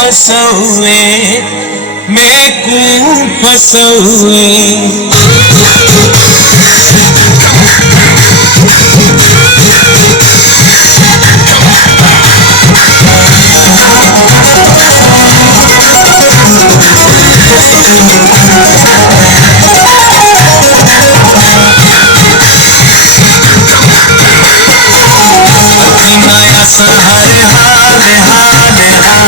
फसौए मैं कूं फसौए। हर हाल हाल हाल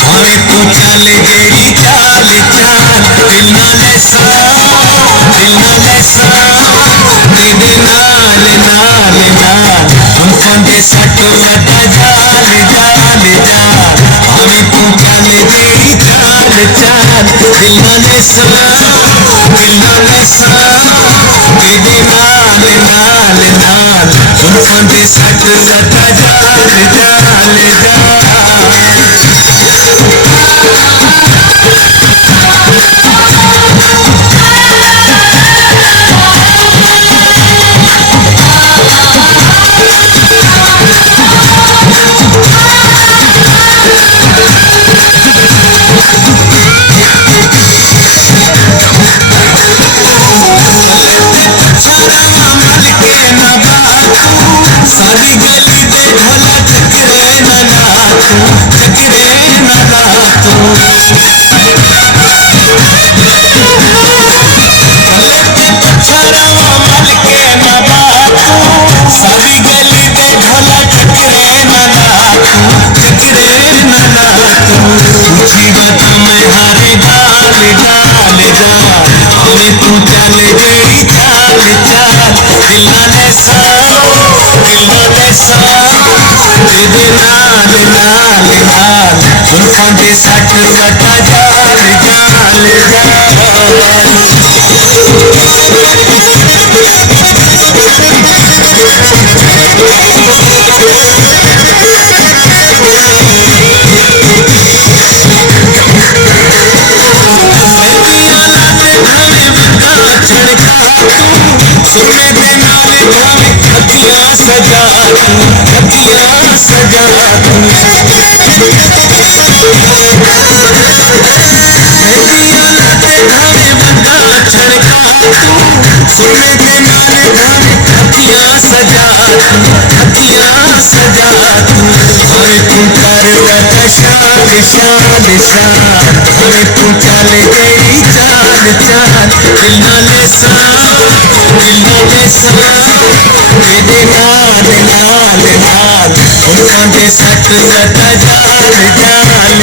हमें तू चल गई चाल चाल। दिल ना लेसा तेरे नाल नाल नाल हम फंदे सट लटा जाल जाल जाल। हमें तू चल गई चाल चाल। दिल ना लेसा तेरे नाल नाल नाल हम फंदे सट लटा जाल जाल जाल। सारी गली दे ढोला चकरे ना नाचू चकरे ना नाचू। छरवा मल के ना बातू सारी गली दे ढोला चकरे ना नाचू चकरे ना नाचू। पूछी बात मैं हारे डाल डाल डाल हमें तू चल गई चाल चाल। दिल ना लेसा तेरे नाल नाल नाल हम फंदे सट लटा जाल जाल सोने दे नाल भावे खतियां सजा खतियां सजा सोने दे नाल भावे खतियां सजा खतियां सजा तू। हमें तू कर लगा शान शान शान हमें तू चल गई चाल चाल। दिल ना लेसा तेरे नाल नाल नाल हम फंदे सट लटा जाल जाल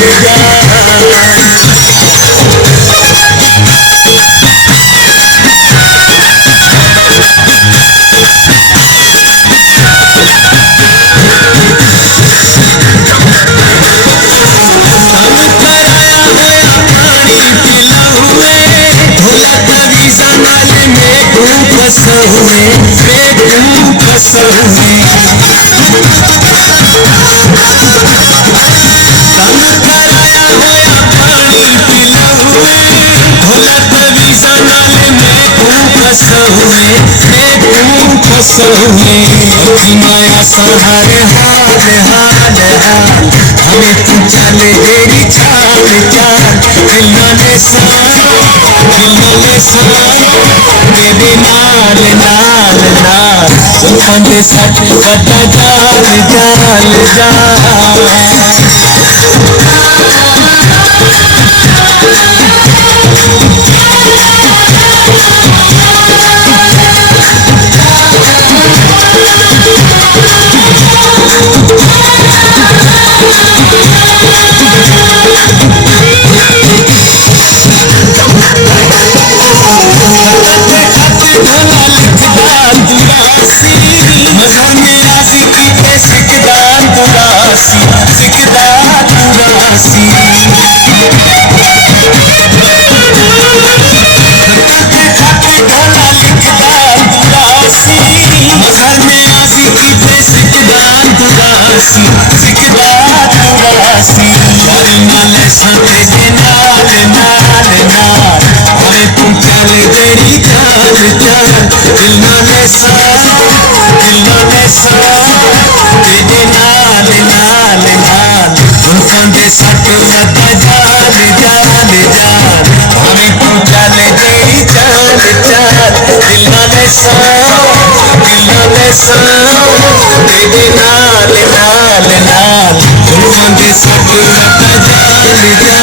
फसौए मैं कूं फसौए। तन कराया होया पानी पिलाऊए भोला तवीज़ा नाल मैं कूं फसौए मैं कूं फसौए। अखी माया सहारे हाल हाल हाल हमें तू चल गई चाल चाल। दिल ना लेसा तेरे नाल नाल नाल हम फंदे सट लटा जाल जाल जाल। मजहर में राजी की पे सिकदार दुरासी सिकदार दुरासी। मजहर में राजी की पे सिकदार दुरासी सिकदार दुरासी। यार नाले संते दे नाल नाल नाल हमें तू चल गई चाल चाल। दिल ना लेसा तेरे नाल नाल नाल हम फंदे सट लटा साओ तेरे नाल नाल नाल जुल्फां दे सट लगा जाल